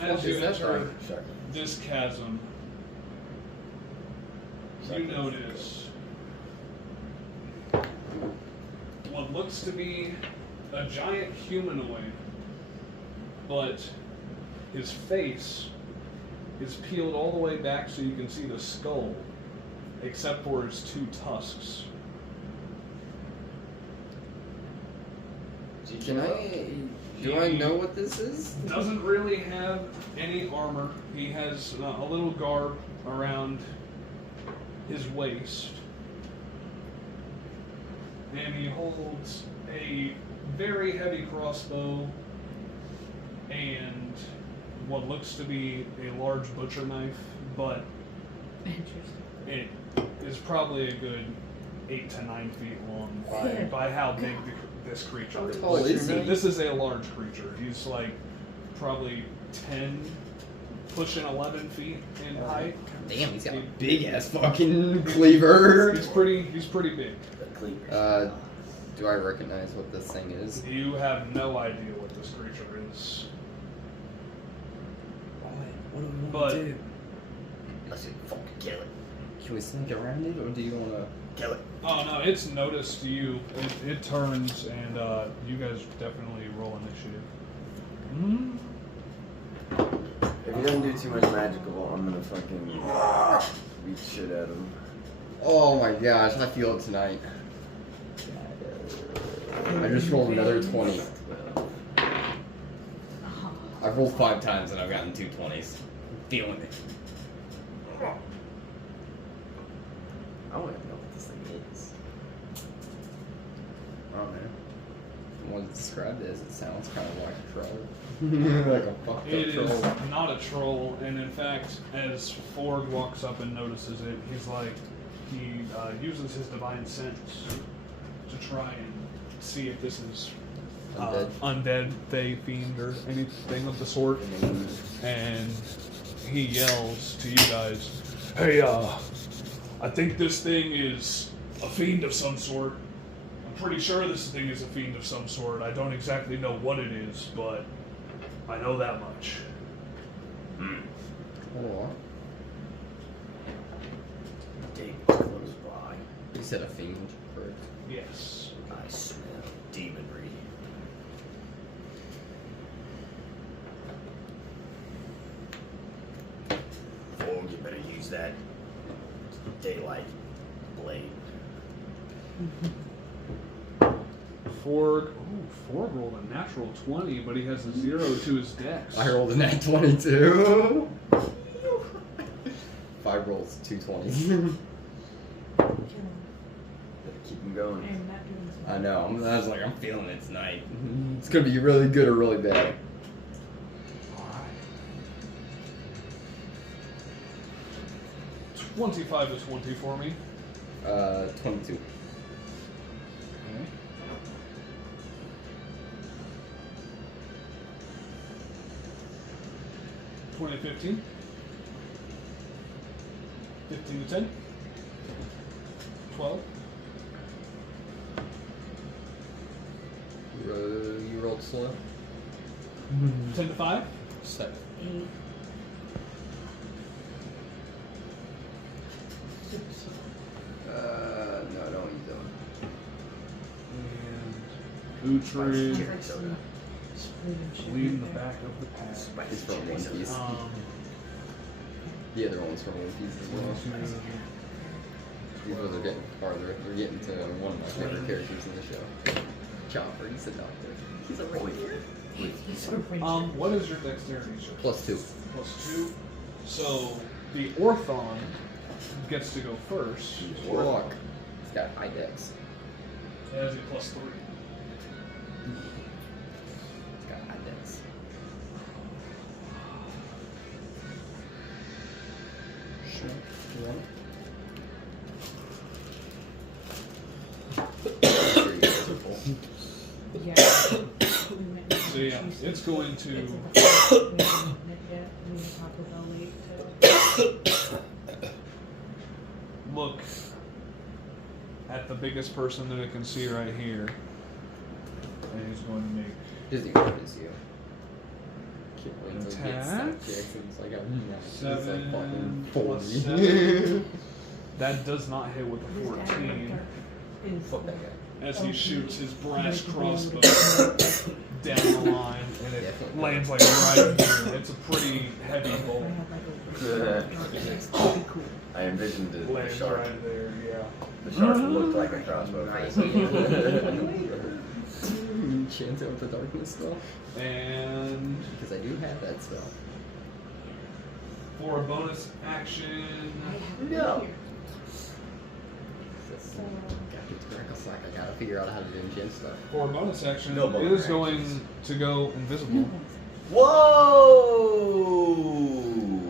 As you enter this chasm, you notice what looks to be a giant humanoid, but his face is peeled all the way back so you can see the skull, except for his two tusks. Do I know what this is? Doesn't really have any armor. He has a little garb around his waist. And he holds a very heavy crossbow and what looks to be a large butcher knife, but it is probably a good 8 to 9 feet long by how big this creature is. How tall is he? This is a large creature. He's like probably 10, pushing 11 feet in height. Damn, he's got a big ass fucking cleaver. He's pretty big. Do I recognize what this thing is? You have no idea what this creature is. What do we But do? Let's fucking kill it. Can we sneak around it, or do you want to kill it? oh no, it's noticed you. It turns, and you guys definitely roll initiative. If he doesn't do too much magical, I'm gonna fucking beat shit out of him. Oh my gosh, I feel it tonight. I just rolled another 20. I've rolled 5 times and I've gotten 2 20s. I'm feeling it. I don't even know what this thing is. I don't know. From what it's described as, it sounds kind of like a troll. Like a fucked It up troll. is not a troll, and in fact, as Ford walks up and notices it, he's like, he uses his divine sense to try and see if this is undead, fey, fiend, or anything of the sort. And he yells to you guys, "Hey, I think this thing is a fiend of some sort. I'm pretty sure this thing is a fiend of some sort. I don't exactly know what it is, but I know that much." Oh. Dig close by. You said a fiend, correct? Yes. I smell demonry. Ford, you better use that daylight blade. Ford rolled a natural 20, but he has a 0 to his dex. I rolled a nat 22. 5 rolls, 2 20s. Keep him going. I know. I was like, I'm feeling it tonight. It's gonna be really good or really bad. 25 to 20 for me. 22. 20 to 15. 15 to 10. 12. You rolled slow. 10 to 5. 7. 8. No, don't use that And one. Uhtred leading the back of the pack. He's from One Piece. The other one's from One Piece as well. These ones are getting farther. We're getting to one of my favorite characters in the show. Chopper, he's a doctor. He's a ranger. What is your dexterity check? +2. +2. So the Orthon gets to go first. Warlock. He's got high dex. It has a +3. He's got high dex. Sure. You want it? Yeah. So yeah, it's going to look at the biggest person that it can see right here, and he's going to make. Doesn't even notice you. can't wait until he gets Attack. that Jackson. It's like, he's 7 like fucking plus 40. 7. That does not hit with a 14. Fuck that guy. As he shoots his brass crossbow down the line, and it Definitely. lands like right here. It's a pretty heavy bolt. I envisioned the Lands shark. right there, yeah. The shark looked like a crossbow. Chant out the darkness spell. And Because I do have that spell. for a bonus action, No. Gotta get to Crackle Slack. I gotta figure out how to do enchant stuff. for a bonus action, No it bonus is going to go invisible. Whoa!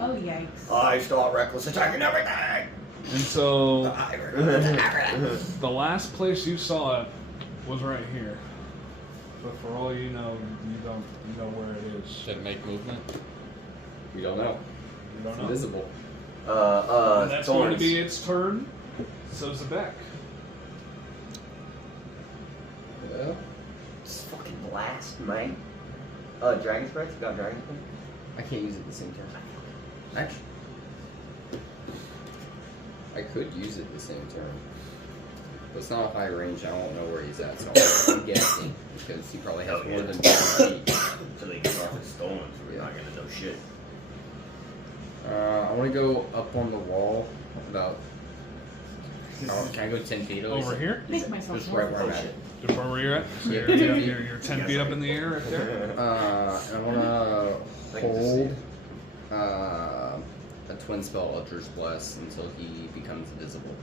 Oh, yikes. I start reckless attacking everything. And so I the last place you saw it was right here. But for all you know, you don't know where it is. Should it make movement? We don't know. You don't It's know. invisible. And that's going to thorns. be its turn. So Zebek. Yeah. Just fucking blast, man. Dragon's Breath? You got Dragon's Breath? I can't use it at the same time. Actually, I could use it at the same turn. But it's not high range. I won't know where he's at, so I'm guessing because he probably has more than 10 feet. Until he gets off his stones, we're Yeah. not gonna know shit. I want to go up on the wall about. Can I go 10 feet Over here? Make myself Just more right where I'm Oh, at. shit. Just where you're at? So Yeah. you're 10 feet up in the air right there? And I want to I can just hold see a twin spell Eldritch Blast until he becomes invisible.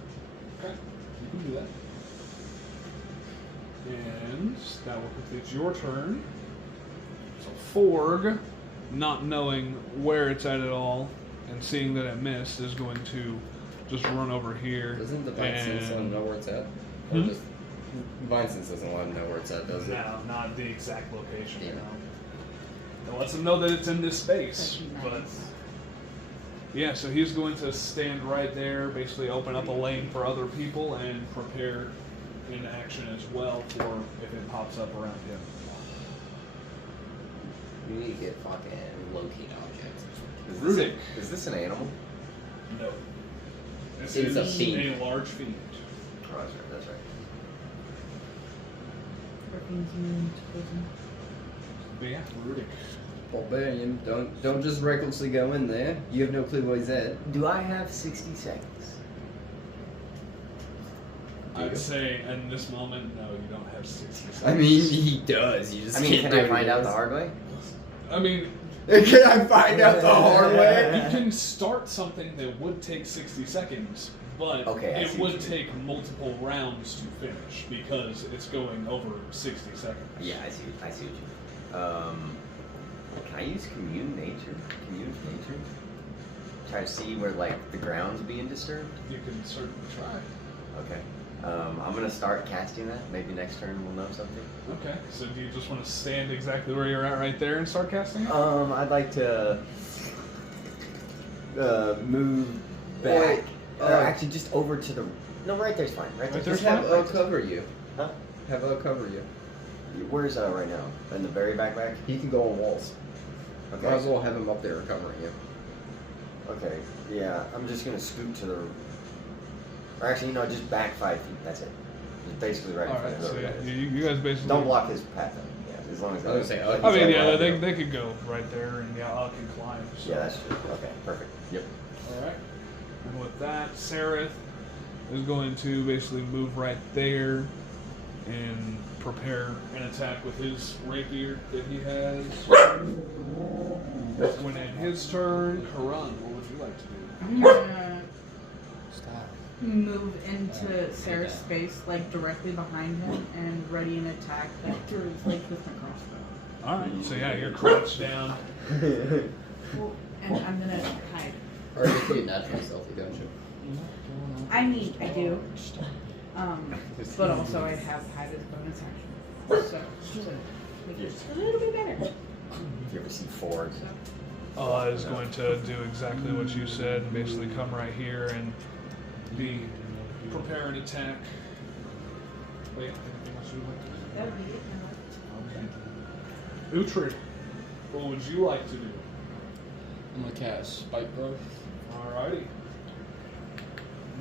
Okay, you can do that. And that will complete your turn. So Forg, not knowing where it's at all and seeing that it missed, is going to just run over here. Doesn't Divine Sense let him and know where it's at? Hmm? Or just Divine Sense doesn't let him know where it's at, does it? no, not the exact location. Damn it. No. It lets him know that it's in this space, That'd be but nice. yeah. So he's going to stand right there, basically open up a lane for other people, and prepare in action as well for if it pops up around him. You need to get fucking locate objects. Rudic. Is this an animal? No. This It's a is fiend. a large fiend. Oh, that's right. That's right. But yeah, Rudic. Barbarian, don't just recklessly go in there. You have no clue where he's at. Do I have 60 seconds? I'd say in this moment, no, you don't have 60 seconds. I mean, he does. You just I mean, can't can do I what find he out the does. hard way? I mean, Can I find out the hard way? you can start something that would take 60 seconds, but Okay, I it see what would you mean. take multiple rounds to finish because it's going over 60 seconds. Yeah, I see what you mean. Can I use commune nature? Commune nature? Try to see where, like, the ground's being disturbed? You can certainly try. Okay. I'm gonna start casting that. Maybe next turn we'll know something. Okay, so do you just want to stand exactly where you're at right there and start casting it? I'd like to move back. Wait, Or actually, just over to the. No, right there's fine. Right Right there. Just have O cover you. Huh? Have O cover you. Where's right now? In the very back? He can go on walls. Okay. Might as well have him up there covering you. Okay. Yeah, I'm just gonna scoot to the. Or actually, just back 5 feet. That's it. Just basically right in front Alright, of so whoever yeah, that is. you guys basically. Don't block his path. Then. Yeah, as long as. I was gonna say, I mean, yeah, Right they, there. they could go right there, and yeah, I can climb. So. Yeah, that's true. Okay, perfect. Yep. Alright. And with that, Sareth is going to basically move right there and prepare an attack with his rapier that he has. When in his turn, Karan, what would you like to do? I'm gonna Stop. move into Sarah's space, like directly behind him, and ready an attack that through his leg with my crossbow. Alright, so yeah, you're crouched down. Well, and I'm gonna hide. Or you can get naturally stealthy, don't you? I mean, I do. But also I have hide as bonus action. So, make it just a little bit better. You ever see Ford? Is going to do exactly what you said, and basically come right here and prepare an attack. Wait, anything else you would like to do? That would be it. Utri. What would you like to do? I'm gonna cast Spike Growth. Alrighty.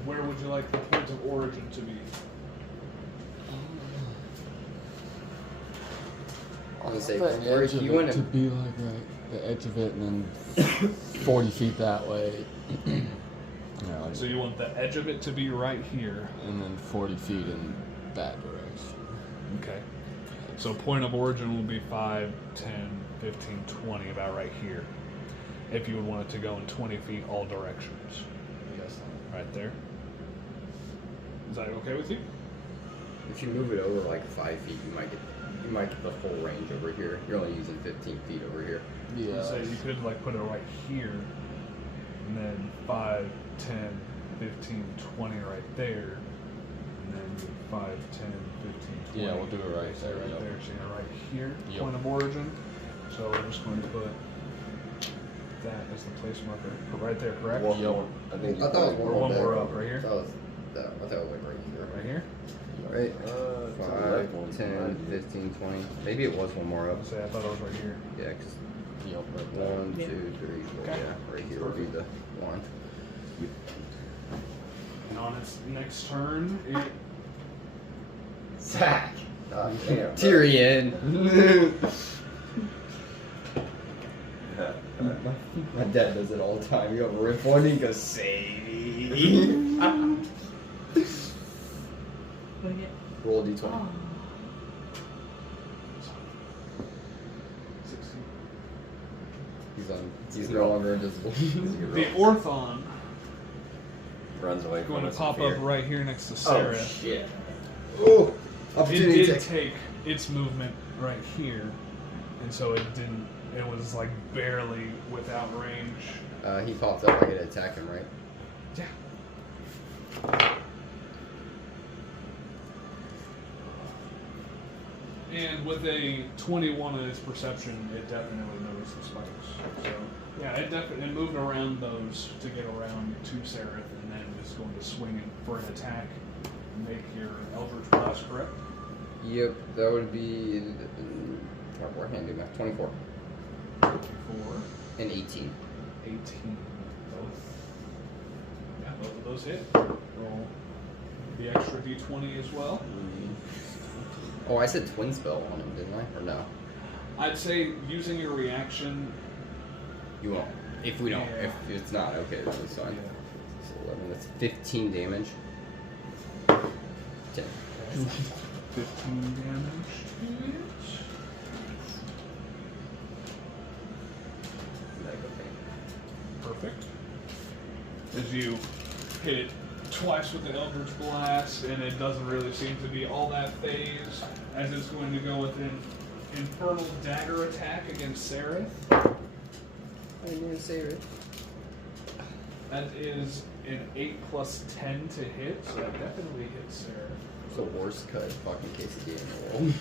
Where would you like the point of origin to be? I was gonna say, The from where edge of you it and to be like right, the edge of it, and then 40 feet that way. Yeah, like, So you want the edge of it to be right here. and then 40 feet in that direction. Okay. So point of origin will be 5, 10, 15, 20, about right here. If you would want it to go in 20 feet all directions. Yes. Right there. Is that okay with you? if you move it over like 5 feet, you might get the full range over here. You're only using 15 feet over here. Yeah. So you could like put it right here, and then 5, 10, 15, 20 right there, and then 5, 10, 15, 20. Yeah, we'll do it right there. Right Yep. there. So you're right here, Yep. point of origin. So we're just going to put that as the place marker. Put right there, correct? One Yep. more. I think I thought it was Or one back more over. up right here? I thought it was like right here. Right here? Right? it's on the left one. 5, 10, 15, 20. Maybe it was one more I up. was say I thought it was right here. Yeah, because Yep, right there. 1, Yeah. 2, 3, 4. Okay. Yeah, right here would be the one. And on its next turn, it Zach. Oh, damn. Tyrion! My dad does it all the time. You have a rip one, he goes, Sadie! What do you get? Roll a d20. Oh. 16. He's no longer invisible. The Orthon Runs away from going to us in pop fear. up right here next to Oh Sarah. shit. Oh! It Opportunity did attack. take its movement right here, and so it didn't. It was like barely without range. He pops up, I get to attack him, right? Yeah. And with a 21 in its perception, it definitely noticed the spikes. So yeah, it moved around those to get around to Seraph, and then is going to swing it for an attack. Make your Eldritch Blast, correct? Yep, that would be. Hand do math. 24 24, and 18. 18. Both. Yeah, both of those hit. Roll the extra d20 as well. Oh, I said twin spell on him, didn't I? Or no? I'd say using your reaction. You won't. If we don't. Yeah. If it's not, okay, that's fine. Yeah. So 11, that's 15 damage. 10. 15 damage to it. Perfect. As you hit it twice with the Eldritch Blast, and it doesn't really seem to be all that phased, as it's going to go with an Infernal Dagger attack against Seraph. I'm gonna save it. That is an 8 plus 10 to hit, so that definitely hits Seraph. It's the worst cut fucking quesadilla in the world.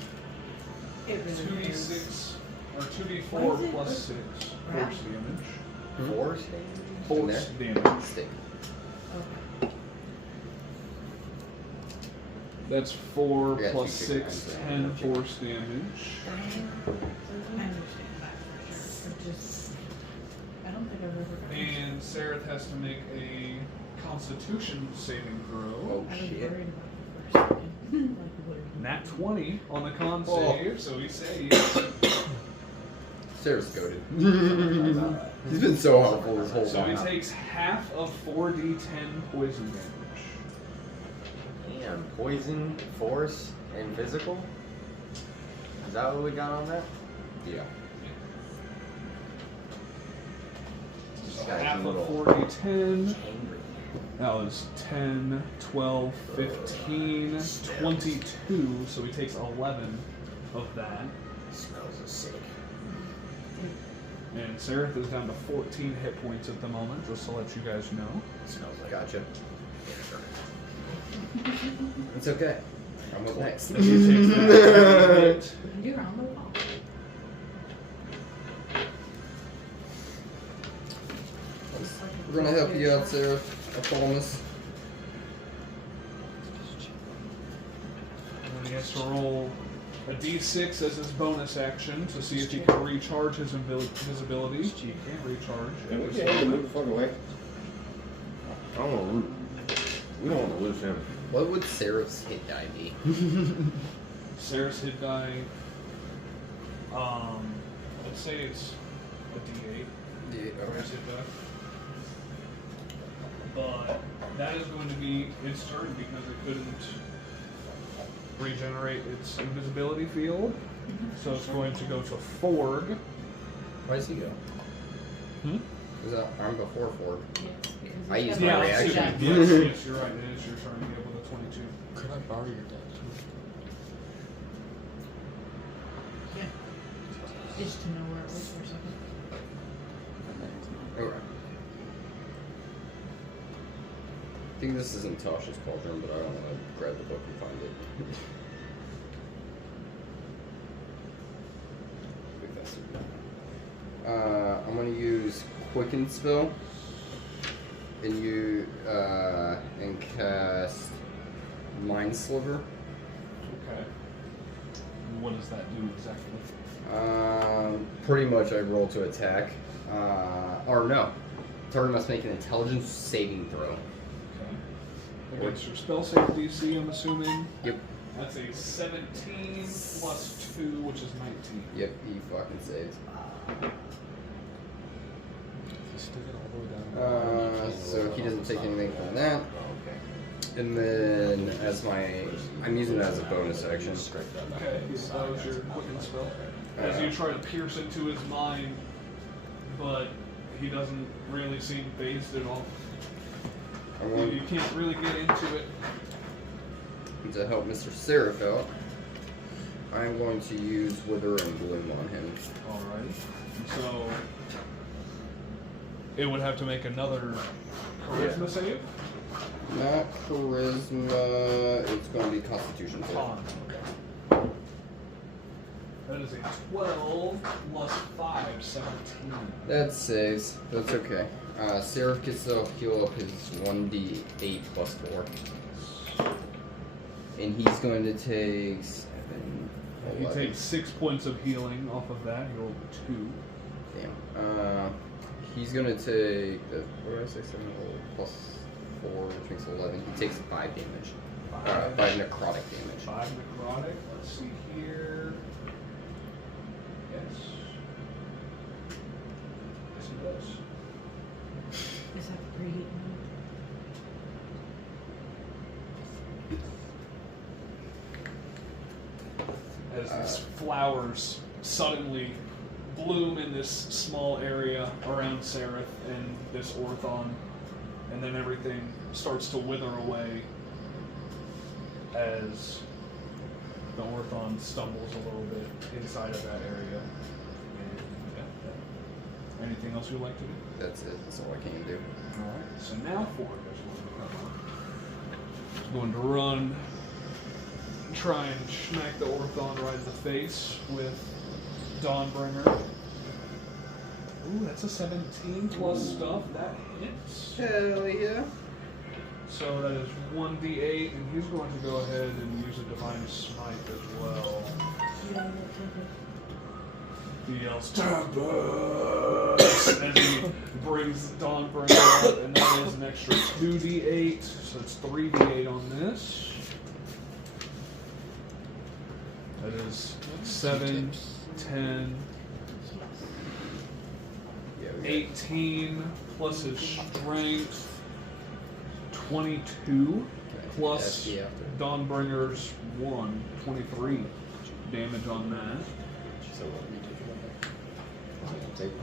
It really is. 2d6 or What 2d4 is it? plus 6 Right. force damage. Force? Force there? damage. Stick. Okay. That's 4 I got plus 2 kick 6, rounds, 10 force damage. I understand that for sure. But just, I don't think I've ever gotten And Seraph has to make a Constitution saving throw. Oh I was shit. worried about it for a second. Like, what are you Nat 20 on the con Oh. save, so he saves. Sarah's goaded. He's been so helpful this whole So he time. takes half of 4d10 poison damage. Damn, poison, force, and physical? Is that what we got on that? Yeah. So guy's half a of little 4d10. Angry. That was 10, 12, 15, 22, so he takes 11 of that. Smells of sick. And Seraph is down to 14 hit points at the moment, just to let you guys know. Smells like Gotcha. It's okay. I'm up next. As he takes that hit. You're on the wall. We're gonna help you out, Sarah. I promise. And he has to roll a D6 as his bonus action to see if he can recharge his ability. He can recharge. And we can't move the fuck away. I don't want to lose. We don't want to lose him. What would Seraph's hit die be? Sarah's hit die. Let's say it's a D8. For his hit die. But that is going to be its turn because it couldn't regenerate its invisibility field. So it's going to go to Forg. Why does he go? Is that I'm before Forg? Yes, because I he's used got my the reaction. check. Yes, yes, you're right. It is your turn to get with a 22. Could I borrow your deck? Yeah. Just to know where it was for a second. Okay. I think this isn't Tasha's Cauldron, but I don't want to grab the book and find it. I think that's it. I'm going to use Quicken Spell and cast Mind Sliver. Okay. And what does that do exactly? Pretty much I roll to attack. Or no. Target must make an intelligence saving throw. Okay. Against your spell save DC, I'm assuming. Yep. That's a 17 plus 2, which is 19. Yep, he fucking saves. Stick it all the way down. So he doesn't take anything from that. Okay. And then I'm using it as a bonus action. Okay, that was your quicken spell. As you try to pierce into his mind, but he doesn't really seem phased at all. You can't really get into it. To help Mr. Seraph out, I'm going to use Wither and Bloom on him. Alrighty. So it would have to make another charisma save. Not Charisma, it's going to be Constitution save. Con. That is a 12 plus 5, 17. That saves. That's okay. Seraph gets to heal up his 1d8 plus 4. And he's going to take 7, He 11. takes 6 points of healing off of that. He rolled a 2. Damn. He's going to take, what did I say, 7 plus 4, which makes 11. He takes 5 damage. 5 necrotic damage. 5 necrotic. Let's see here. Yes. Yes, he does. Is that the preheat one? As these flowers suddenly bloom in this small area around Seraph and this Orthon, and then everything starts to wither away as the Orthon stumbles a little bit inside of that area. And, yeah. Anything else you'd like to do? That's it. That's all I can do. Alright, so now Ford is going to come up. He's going to run, try and smack the Orthon right in the face with Dawnbringer. Ooh, that's a 17 plus stuff. That hits. Hell yeah. So that is 1d8, and he's going to go ahead and use a Divine Smite as well. Yeah, we'll take it. He yells, "Tabus!" and he brings Dawnbringer up, and that is an extra 2d8, so it's 3d8 on this. That is 7, 10, 18, plus his strength, 22, plus Dawnbringer's 1, 23 damage on that. So what do you take?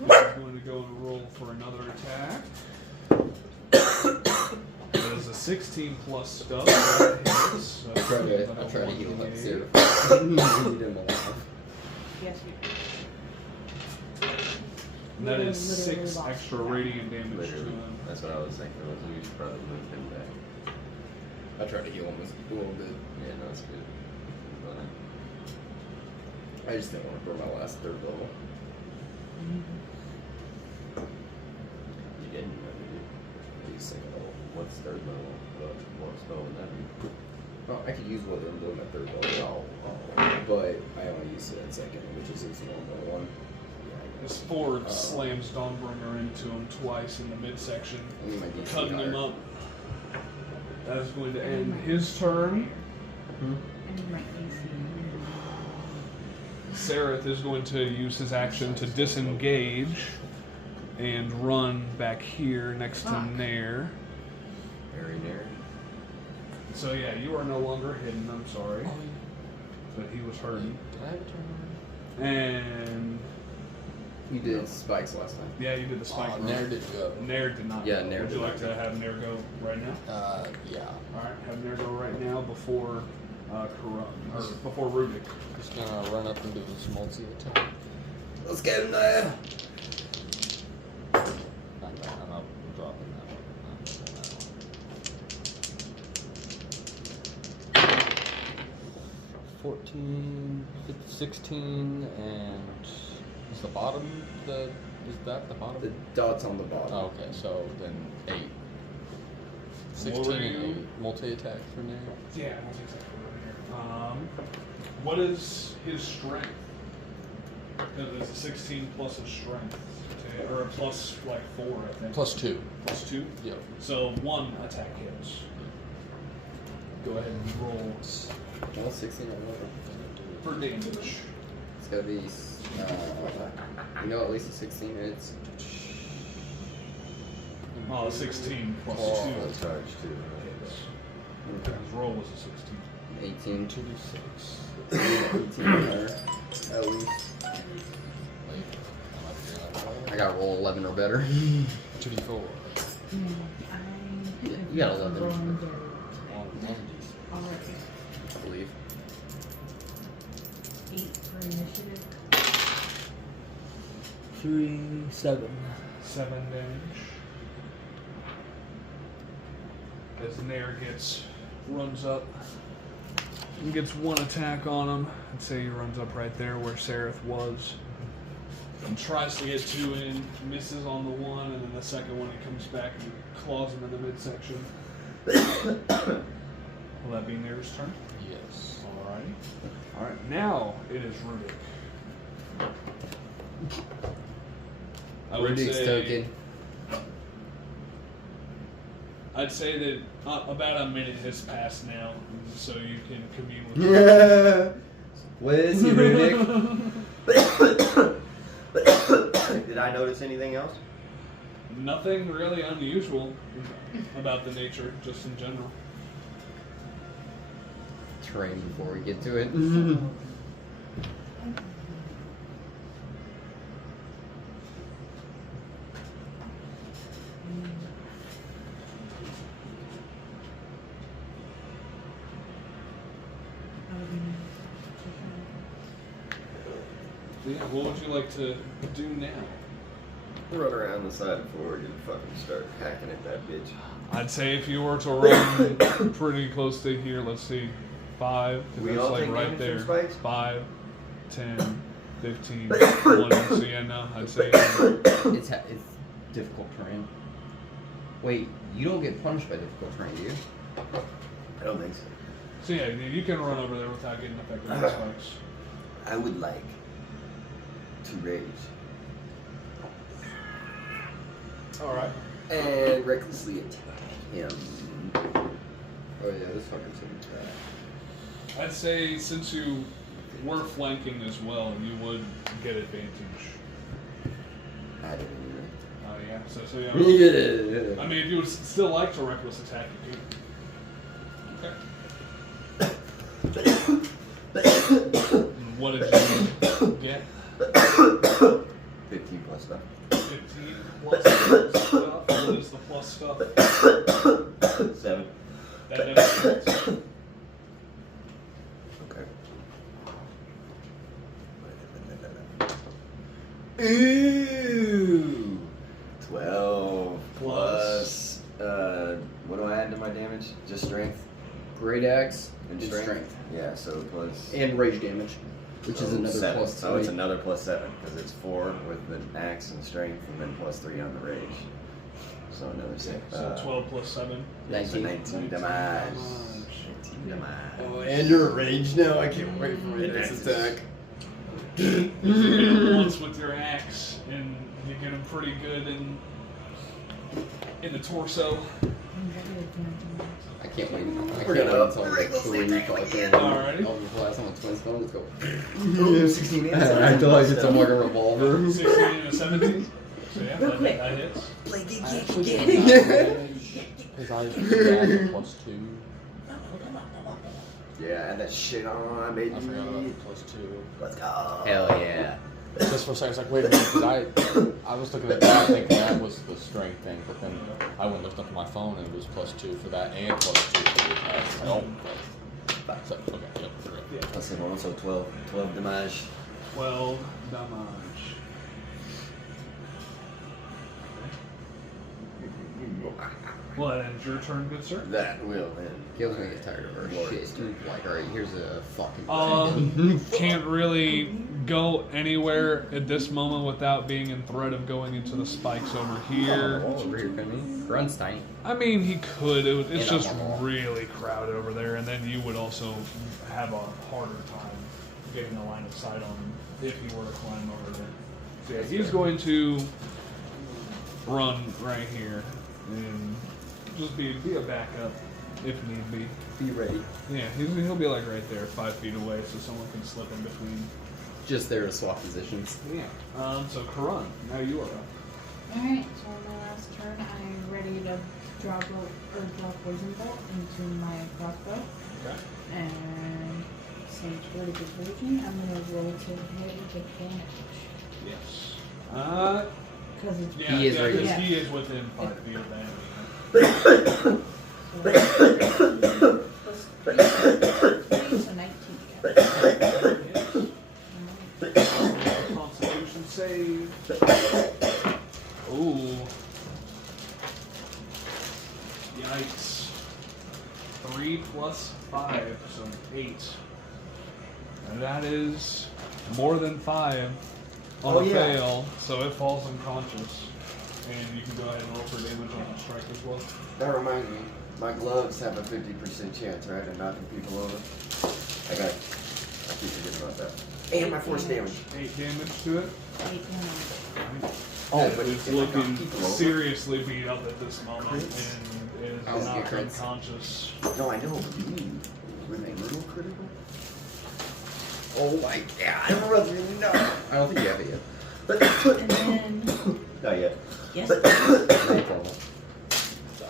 He's going to go and roll for another attack. That is a 16 plus stuff. So that hits. So I try to heal up Seraph. He didn't alive. Yes, you And that is Literally 6 lost extra that. radiant damage to Literally. him. That's what I was thinking. We should probably move him back. I tried to heal him a little bit. Yeah, no, that's good. But, I just didn't want to burn my last 3rd level. you didn't, did you? I used 2nd level. What's third level? What spell would that be? Oh, I could use Wither and build my third level, but I only used it at second, which is his normal one. This Ford slams Dawnbringer into him twice in the midsection, I need my DC cutting him higher. up. That is going to end his turn. And my AC. Sereth is going to use his action to disengage and run back here next to Nair. Very near. So yeah, you are no longer hidden, I'm sorry. But he was hurting. Did I have a turn? And You did spikes last time. yeah, you did the spike. Oh, roll. Nair did go. Nair did not. Yeah, go. Nair Would did you like not to have Nair go right now? Yeah. Alright, have Nair go right now before before Rubik. Just gonna run up and do this multi attack. Let's get him there! I'm dropping that one. 14, 16, and is the bottom is that the bottom? The dot's on the bottom. Oh, okay, so then 8. 16 What were and you? 8. Multi-attack for Nair. Yeah, that's exactly right here. What is his strength? Because it's a 16 plus his strength. Or a plus like 4, I think. Plus 2. Plus 2? Yep. So 1 attack hits. Go ahead and roll Well, 16 or whatever. for damage. It's gotta be, at least a 16 hits. Oh, 16 plus Oh, 2 Full charge too. hits. His roll was a 16. 18. 2d6. 18 there, at least. Wait, I gotta roll 11 or better. 2d4. You got 11. Alright. I believe. 8 for initiative. 3, 7. 7 damage. As Nair runs up and gets 1 attack on him. I'd say he runs up right there where Sereth was. And tries to get 2 in, misses on the 1, and then the second one he comes back and claws him in the midsection. Will that be Nair's turn? Yes. Alrighty. Alright, now it is Rubik. I would Rubik's say, token. I'd say that about a minute has passed now, so you can commune with him. Yeah. What is he, Rubik? Did I notice anything else? Nothing really unusual about the nature, just in general. Train before we get to it. Yeah, what would you like to do now? Run around the side and forward and fucking start hacking at that bitch. I'd say if you were to run pretty close to here, let's see, 5, We that's all like take right damage from there. spikes? 5, 10, 15, 20. So yeah, no, I'd say It's difficult terrain. Wait, you don't get punished by difficult terrain, do you? I don't think so. so yeah, you can run over there without getting affected by spikes. I would like to rage. All right. And recklessly attack him. Oh yeah, this fucking thing's bad. I'd say since you were flanking as well, you would get advantage. I didn't even. Oh yeah. So yeah. Yeah. I mean, if you would still like to reckless attack, you could. Okay. What did you get? 15 plus stuff. 15 plus stuff. What is the plus stuff? 7. That doesn't hit. Okay. Ooh! 12 plus. What do I add to my damage? Just strength? Great axe And and strength. Yeah, so plus. And rage damage, which is so another 7. plus 3. So it's another plus 7 because it's 4 with the axe and strength, and then plus 3 on the rage. So another 6. So 12 plus 7. 19. 19 damage. 19 damage. Oh, and you're raged now. I can't wait for my next attack. You hit him once with your axe, and you get him pretty good in the torso. I can't wait. I We're can't gonna wait until I get 3 fucking Alrighty. Elder Blast on the twin spell. Let's go. Ooh, 16 hits. I feel like it's a fucking revolver. 16 and a 17. So yeah, Real quick. that hits. I actually did because I had plus 2. Yeah, add that shit on, baby. I forgot about the plus 2. Let's go. Hell yeah. Just for a second, I was like, wait a minute, because I was looking at that thinking that was the strength thing, but then I went and looked up on my phone and it was plus 2 for that and plus 2 for the attack. Oh, okay. So, okay, yep, you're right. Yeah. Plus the one, so 12 damage. 12 damage. Well, that ends your turn, good sir. That will end. Gil's gonna get tired of our shit. Like, alright, here's a fucking. Can't really go anywhere at this moment without being in threat of going into the spikes over here. Over here, can we? Grun's tiny. I mean, he could. It's Yeah, just no. really crowded over there, and then you would also have a harder time getting a line of sight on him if he were to climb over there. So yeah, he's going to run right here and just be a backup if need be. Be ready. Yeah, he'll be like right there, 5 feet away, so someone can slip in between. Just there to swap positions. Yeah. So Karan, now you are up. Alright, so on my last turn, I'm ready to draw poison bolt into my crossbow. Okay. And since we're the version, I'm gonna roll to hit with advantage. Yes. Because it's Yeah, He is right because here. he is within 5 feet of that. so 19. Constitution save. Ooh. Yikes. 3 plus 5, so 8. And that is more than 5 on Oh, a yeah. fail, so it falls unconscious. And you can go ahead and roll for damage on the strike as well. That reminds me, my gloves have a 50% chance, right, of knocking people over. I keep forgetting about that. And my force damage. 8 damage to it. 8 damage. Oh, But it's if I knock looking people over- seriously beat up at this moment Crits? and is Oh, yeah, knocked crits. unconscious. No, I know. Were they brutal critical? Oh my god. No. I don't think you have it yet. And then, Not yet. yes, No problem.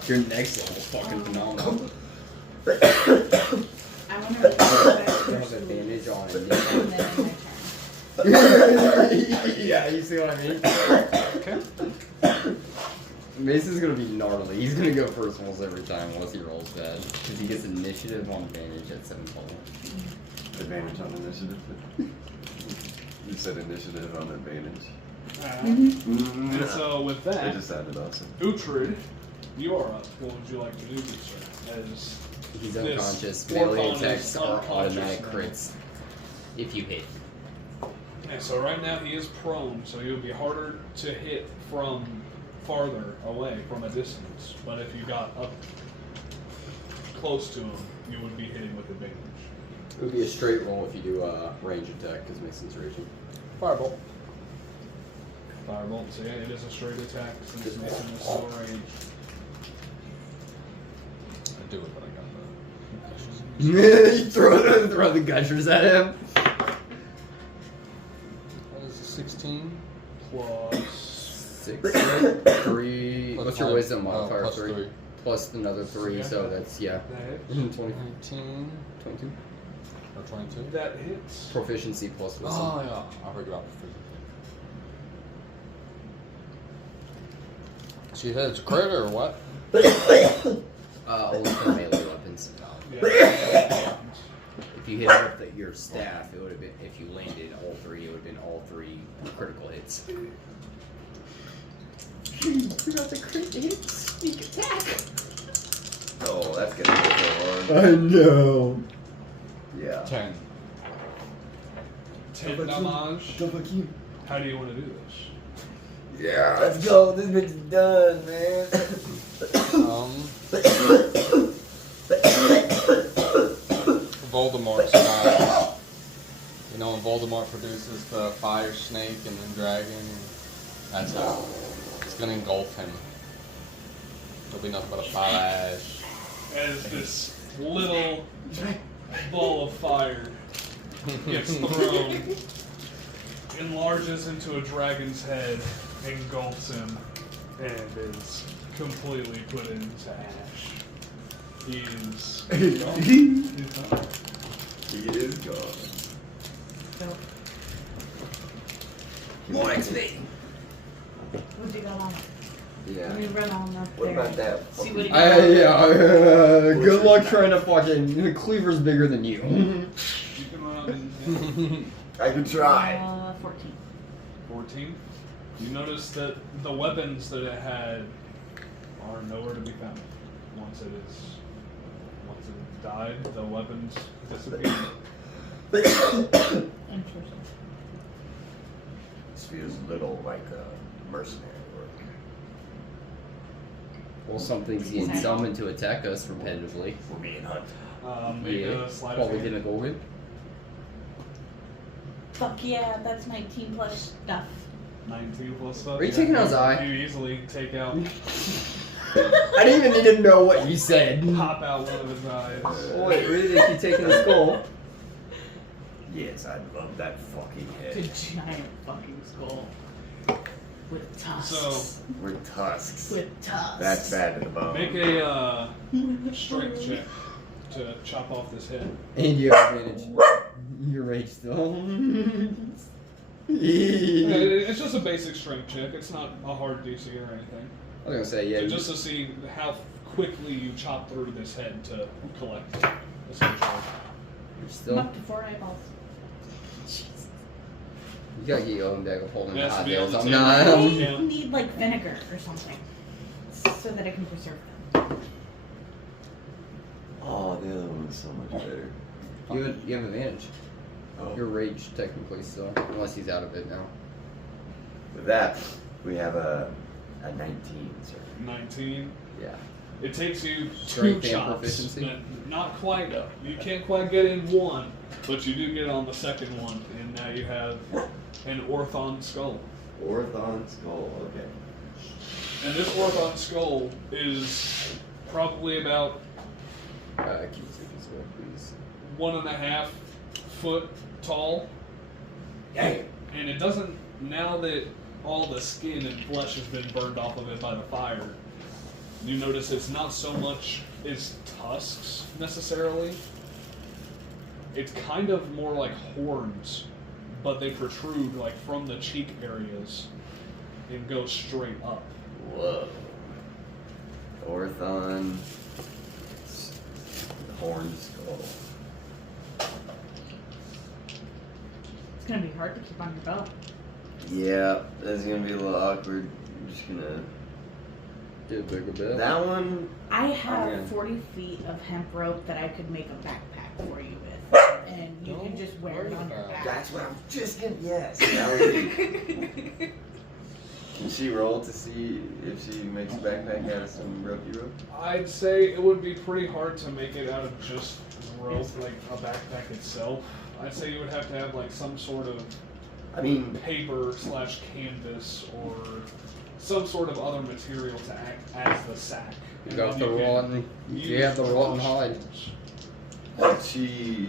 Your next level's fucking phenomenal. I want to You have advantage on and it. then my turn. Yeah, you see what I mean? Okay. Mace is gonna be gnarly. He's gonna go first almost every time unless he rolls bad. Because he gets initiative on advantage at 7th level. Advantage on initiative. You said initiative on advantage. And so with That that, just sounded awesome. Uhtred, you are up. What would you like to do, good sir? As He's this unconscious. Orthon Melee is attacks are unconscious automatic now. crits. If you hit. Yeah, so right now he is prone, so it would be harder to hit from farther away, from a distance. But if you got up close to him, you would be hitting with advantage. It would be a straight roll if you do a range attack because Mason's raging. Firebolt. Firebolt, so yeah, it is a straight attack since Mason is so raged. I do it, but I got the. You throw the gushers at him. That is a 16. Plus 6, 3. Plus What's your five. wisdom modifier? Plus 3. 3. Plus another 3, Yeah. so that's, yeah. that hits. 20, 19 22. or 22. That hits. Proficiency plus wisdom. Oh yeah, I forgot. She said it's a crit or what? Only for melee weapons. Yeah. If you hit it with your staff, it would have been, if you landed all 3, it would have been all 3 critical hits. You got the crit hit, sneak attack. Oh, that's gonna go so hard. I know. Yeah. 10. 10 damage. How do you want to do this? Yeah, let's go. This bitch is done, man. Voldemort style. You know when Voldemort produces the fire snake and then dragon? That's how. It's gonna engulf him. There'll be nothing but a pile of ash. As this little ball of fire gets thrown, enlarges into a dragon's head, engulfs him, and is completely put into ash. He is gone. He's gone. He is gone. So, More XP. we'll dig along. Yeah. Let me run on up What there. about that? See what he Good luck trying to fucking. Cleaver's bigger than you. You can run and I could try. 14. 14. You notice that the weapons that it had are nowhere to be found. Once it died, the weapons disappeared. Interesting. This feels a little like mercenary work. Well, something's getting summoned to attack us repetitively. We're being hunted. Make a slide of Probably hand. gonna go with. Fuck yeah, that's my team plus stuff. 19 plus stuff. Are you taking out his eye? You easily take out, I didn't even need to know what you said. pop out one of his eyes. Wait, really? You taking the skull? Yes, I love that fucking head. Good giant fucking skull. With tusks. So, With tusks. With tusks. That's bad to the bone. make a strength check to chop off this head. And you have advantage. Your rage still. It's just a basic strength check. It's not a hard DC or anything. I was gonna say, yeah. So just to see how quickly you chop through this head to collect it, essentially. You're I'm still. up to 4 eyeballs. You gotta get your own bag of holding It the has to hot be on nails. the I'm table. not. I Yeah. need like vinegar or something. So that I can preserve them. Oh, the other one was so much better. You have advantage. Oh. Your rage technically still, unless he's out of it now. With that, we have a 19, sir. 19. Yeah. It takes you 2 Strength and chops. proficiency? Not quite up. You can't quite get in one, but you do get on the second one, and now you have an Orthon skull. Orthon skull, okay. And this Orthon skull is probably about Can you take this one, please? 1.5 foot tall. Dang. And it doesn't, now that all the skin and flesh has been burned off of it by the fire, you notice it's not so much as tusks necessarily. It's kind of more like horns, but they protrude like from the cheek areas and go straight up. Whoa. Orthon. Horn skull. It's gonna be hard to keep on your belt. Yeah, that's gonna be a little awkward. I'm just gonna. Do a bigger bit. That one. I have Okay. 40 feet of hemp rope that I could make a backpack for you with. And you can just wear it on your back. That's what I'm just gonna. Yes. Can she roll to see if she makes a backpack out of some ropey rope? I'd say it would be pretty hard to make it out of just rope, like a backpack itself. I'd say you would have to have like some sort of I mean, paper / canvas or some sort of other material to act as the sack. You And got then the can rotten. use You have the rotten brush hide. tools. but she.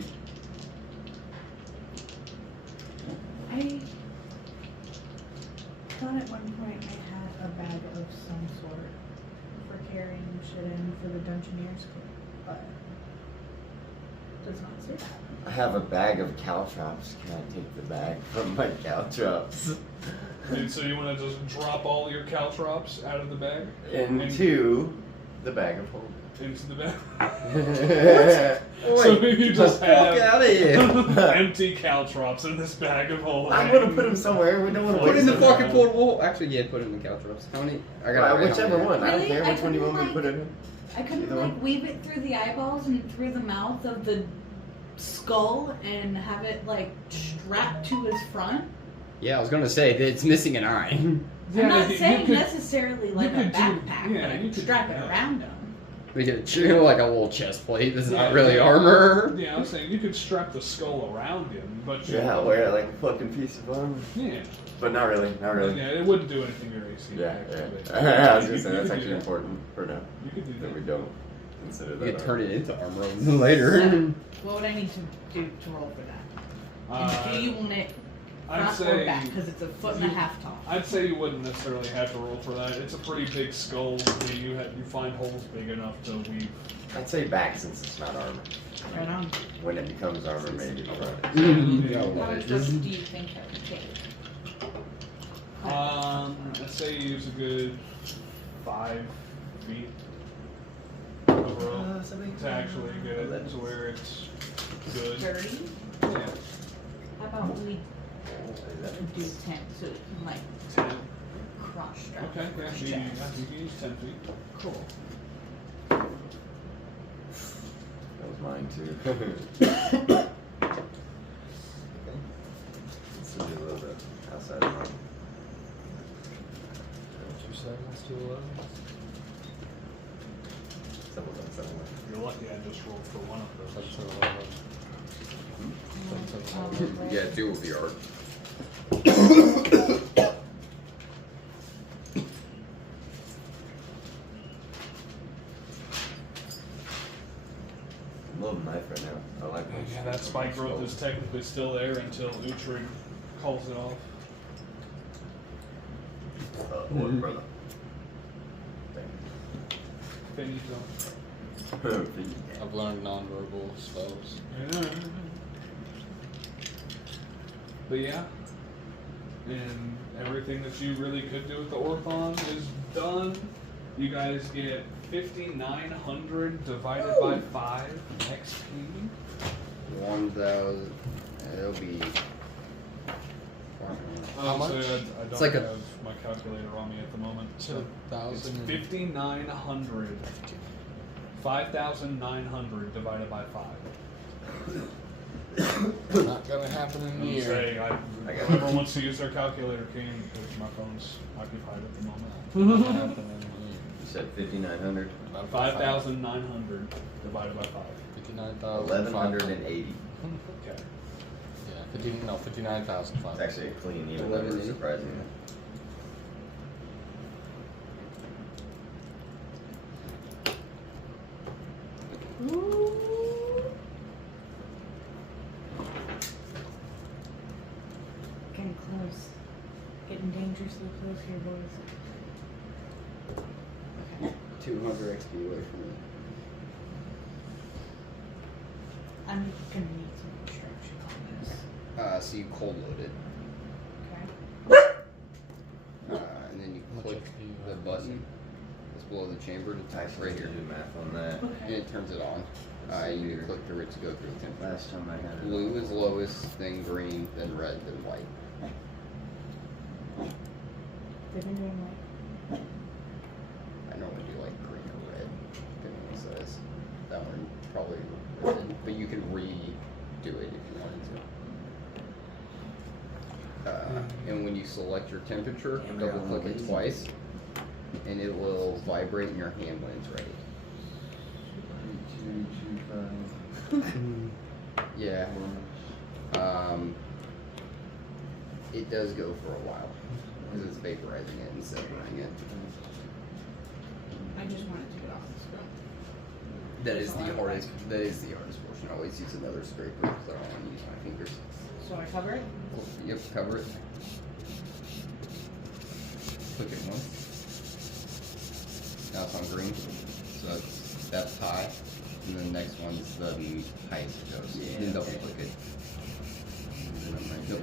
I thought at one point I had a bag of some sort for carrying shit in for the Dungeoneers Club, but it does not say that. I have a bag of caltrops. Can I take the bag from my caltrops? And so you want to just drop all your caltrops out of the bag Into the bag of holding. into the bag? Wait, So you just the fuck have out of here. empty caltrops in this bag of holding. I'm gonna put them somewhere. We don't want to Put in the them. fucking portable. Actually, yeah, put it in the caltrops. How many? I got Whichever one. I don't Really? care I which one you couldn't, want me to put it in. I couldn't Either like one. weave it through the eyeballs and through the mouth of the skull and have it like strapped to his front. Yeah, I was gonna say that it's missing an eye. I'm not you saying could- necessarily like you a could do- backpack, yeah, but I you could could strap do it that. around them. We get like a little chest plate. This is Yeah, not really yeah. armor. Yeah, I was saying you could strap the skull around him, but you Yeah, wear like a fucking piece of armor. Yeah. But not really, not really. Yeah, it wouldn't do anything to your AC. Yeah, actually. yeah. I was gonna say You that's could actually do that. important for now. You could do That we that. don't consider that. You could turn armor. it into armor later. So, what would I need to do to roll for that? And do you want it I'd front or say back? Because it's a foot and a half tall. I'd say you wouldn't necessarily have to roll for that. It's a pretty big skull. I mean, you find holes big enough to weave. I'd say back since it's not armor. Right on. When it becomes armor, maybe front. Yeah, How well, much rope do you think that would take? Let's say you use a good 5 feet of rope to actually get it to where it's good. 30? Yeah, How about we do 10 so it can like 10. cross strap? Okay, yeah, cross you, chest. you can use 10 feet. Cool. That was mine too. Let's do a little bit outside of mine. 2 seconds, 2 11. Somewhere. You're lucky I just rolled for one of those. 7 to 11. Yeah, 2 will be hard. Love knife right now. I like my Yeah, that spike growth is technically still there until Uhtred calls it off. What, brother? Finito. I've learned non-verbal spells. But yeah, and everything that you really could do with the Orthon is done. You guys get 5,900 divided by 5 XP. 1,000. It'll be. How much? I don't It's like a- have my calculator on me at the moment. So it's 1,000. 5,900. 5,900 divided by 5. Not gonna happen in a I'm year. saying, I got whoever wants to use their calculator can, because my phone's occupied at the moment. Not gonna happen in a year. You said 5,900? 5,900 divided by 5. 59,000. 1,180. Okay. Yeah, 59,005. It's actually a clean even number, 1180. surprisingly. Ooh. Getting close. Getting dangerously close here, boys. Okay. 200 XP away from me. I'm gonna need some instruction on this. So you cold load it. Okay. And then you How much click XP you the have? button that's below the chamber to type Actually, right to here. do math on that. And Okay. it turns it on. Let's see You here. click for it to go through the temperature. Last time I had it. Blue is lowest, then green, then red, then white. They've been doing like. I normally do like green or red, depending on the size. That one probably red, but you can redo it if you wanted to. And when you select your temperature, Damn, double I'm click it lazy. twice, and it will vibrate in your hand when it's ready. 3, 2, 5. Yeah. It does go for a while because it's vaporizing it and separating it. I just wanted to get off the screen. That is the hardest. That is the hardest portion. I always use another scraper because I don't want to use my fingers. So I cover it? Yep, cover it. Click it once. Now it's on green, so that's high, and then the next one's the highest it goes. Yeah, Then double okay. click it. Yeah. Go.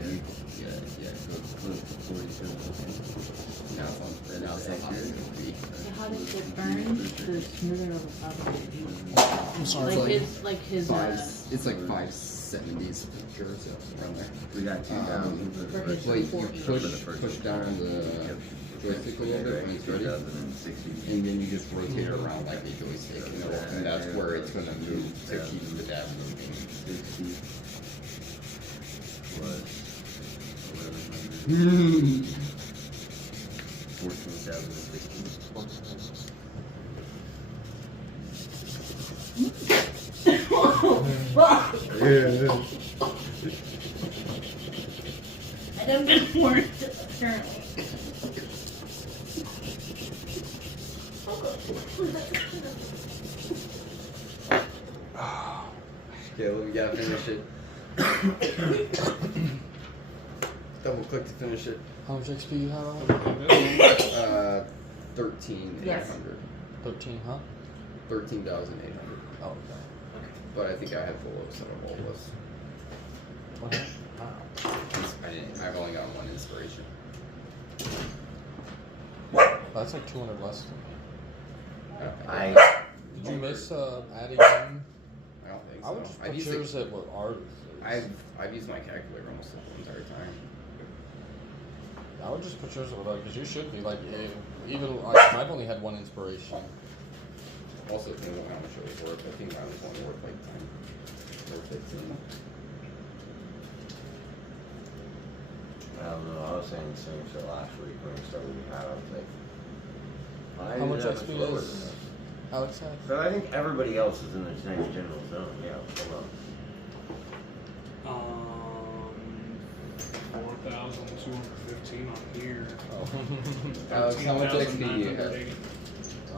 Now it's on. Now it's the highest it will be. The hotter it burns, the smoother of a powder it is. I'm sorry. Like his, It's like 570s for sure, so around there. We got 2,000 for the For first his Like you for the first push down on the joystick a little bit when it's ready, 2,060. and then you just rotate it around like a joystick, and that's where it's gonna move to keep the dab moving. 60 plus 1,100. $14,016. Yeah. I done been warned, apparently. Caleb, we gotta finish it. Double click to finish it. How much XP you have on? 13,800. Yes. 13, huh? 13,800. Oh, okay. But I think I had the lowest out of all of us. Okay. I've only got one inspiration. That's like 200 less than me. Did you miss adding in? I don't think so. I would just I've put used yours at what ours is. I've used my calculator almost the whole entire time. I would just put yours at whatever, because you should be like, even like, I've only had one inspiration. Also, depending on how much it was worth, I think mine was only worth like 10 or 15. I don't know. I was saying the same shit last week when we started we had. I was like, How much XP is Alex had? So I think everybody else is in the same general zone. Yeah. Hold on. 4,215 on here. Oh. Alex, how much XP do you have? 13,980.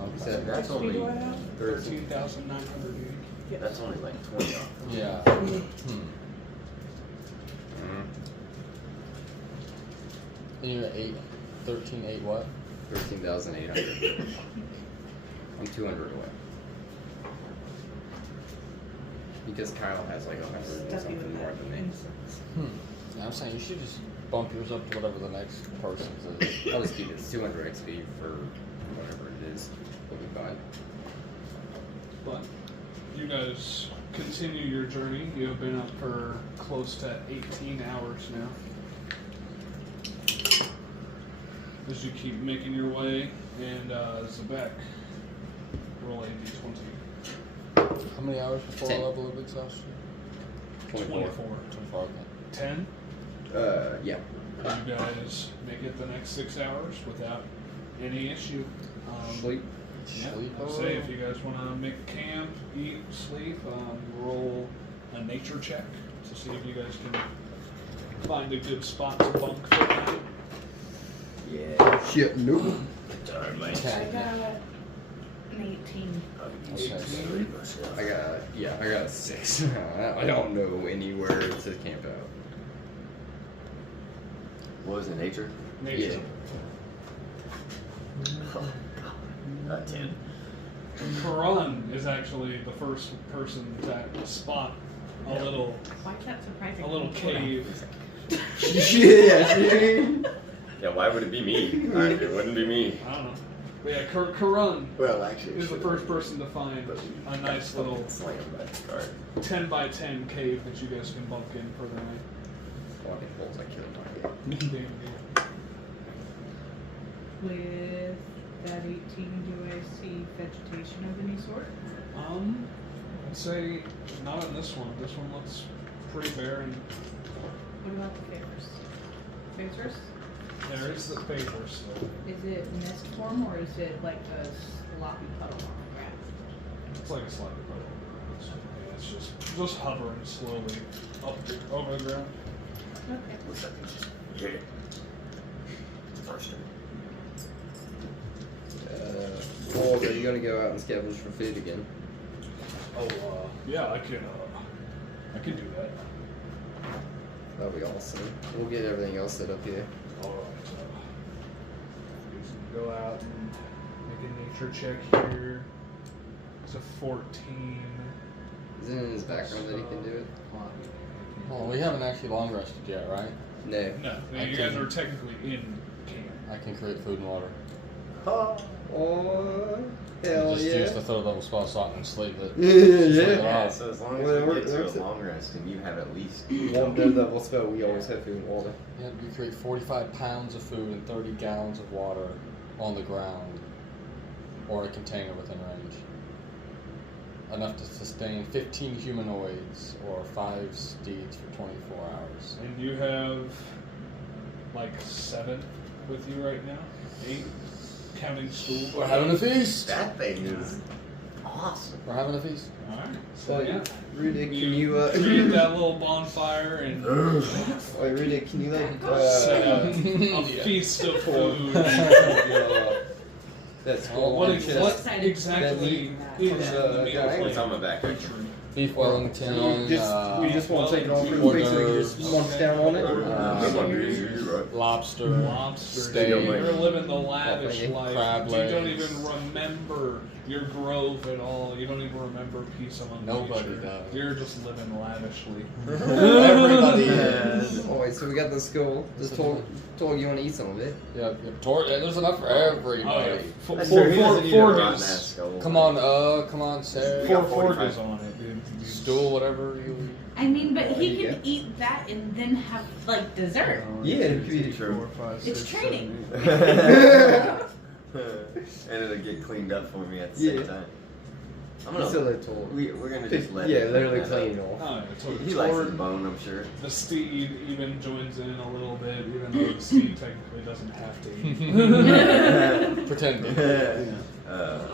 You said That's What only do I have? 13,980. that's only like 20 off. Yeah. And you're at 13,800 what? 13,800. I'm 200 away. Because Kyle has like 100 and something more than me. Yeah, I'm saying you should just bump yours up to whatever the next person's is. I'll just keep it 200 XP for whatever it is. We'll be fine. But you guys continue your journey. You have been up for close to 18 hours now. As you keep making your way, and Zebek, roll a d20. How many hours before 10. a level of exhaustion? 24. 24, okay. 10. Yeah. You guys make it the next 6 hours without any issue. Sleep. Yeah, Sleep. I'd say if you guys want to make a camp, eat, sleep, roll a nature check to see if you guys can find a good spot to bunk for the night. Yeah. Shit, nope. Darn, I got an 18. I got a 6. I don't know anywhere to camp out. What was it, nature? Nature. Yeah. 10. Karan is actually the first person to spot a little Why can't surprising? cave. Yeah, why would it be me? It wouldn't be me. I don't know. But yeah, Karan Well, actually, is the first person to find a nice little slam by the card. 10 by 10 cave that you guys can bunk in for the night. Fucking holes, I killed my game. With that 18, do I see vegetation of any sort? I'd say not in this one. This one looks pretty barren. What about the favors? Favors? There is the favors though. Is it nest form or is it like a sloppy puddle on the ground? It's like a slightly puddle. It's just hovering slowly up over the ground. Okay. What's that? Yeah. First. Paul, are you gonna go out and scavenge for food again? Oh, yeah, I can do that. That'll be awesome. We'll get everything else set up here. Alright, go out and make a nature check here. It's a 14. Isn't it in his background that he can do it? Well, we haven't actually long rested yet, right? No. No, I you guys can- are technically in camp. I can create food and water. Oh, hell Just yeah. use the third level spell slot and sleep it. Yeah. Yeah, so as long as Well, we get to works a it. long rest and you have at least One dead level spell, we always have food and water. Yeah, you create 45 pounds of food and 30 gallons of water on the ground or a container within range. Enough to sustain 15 humanoids or 5 steeds for 24 hours. And you have like 7 with you right now. 8, counting stool. We're having a feast. That thing is awesome. We're having a feast. All right. So, Yeah. Rudy, can You you, create that little bonfire and wait, Rudy, can you, like, set a Yeah. feast of food. that's Oh, cool. What, Just- excited. exactly is From, the meal I think it's on my plan? back, actually. Beef Wellington. we just want to take it off real quick so you just munch down on it. You're right. Lobster. Lobster. Steak. You're living the lavish Okay. life. Crab You don't legs. even remember your grove at all. You don't even remember peace among Nobody nature. does. You're just living lavishly. Everybody Yeah. is. Oh, wait, so we got the skull. Just told you want to eat some of it. Yeah, there's enough for everybody. Oh, yeah. That's Four true, he doesn't need a rotten ass is skull. Come on, Sarah. four 45. is on it, dude. Stool, whatever you. I mean, but he There you can eat that and then have like dessert. Yeah, it could be true. 4, 5, It's 6, training. 7, 8. And it'll get cleaned up for me at the Yeah. same time. I'm It's a gonna. little. We're gonna just let. Yeah, it literally let clean it it off. Oh, yeah, so He likes Tord, his bone, I'm sure. the steed even joins in a little bit, even though the steed technically doesn't have to eat. Pretending.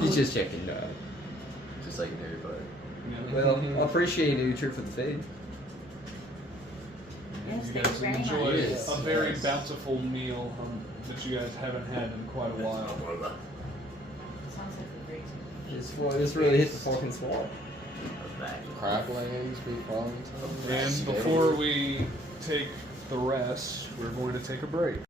He's just checking. Just like everybody. Yeah. Well, I appreciate you, True, for the feed. Yes, You thank guys you very enjoy much. Yes. a very bountiful meal that you guys haven't had in quite a while. Sounds like a great time. This really hit the fucking spot. Crab legs, beef Wellington. And steak. before we take the rest, we're going to take a break.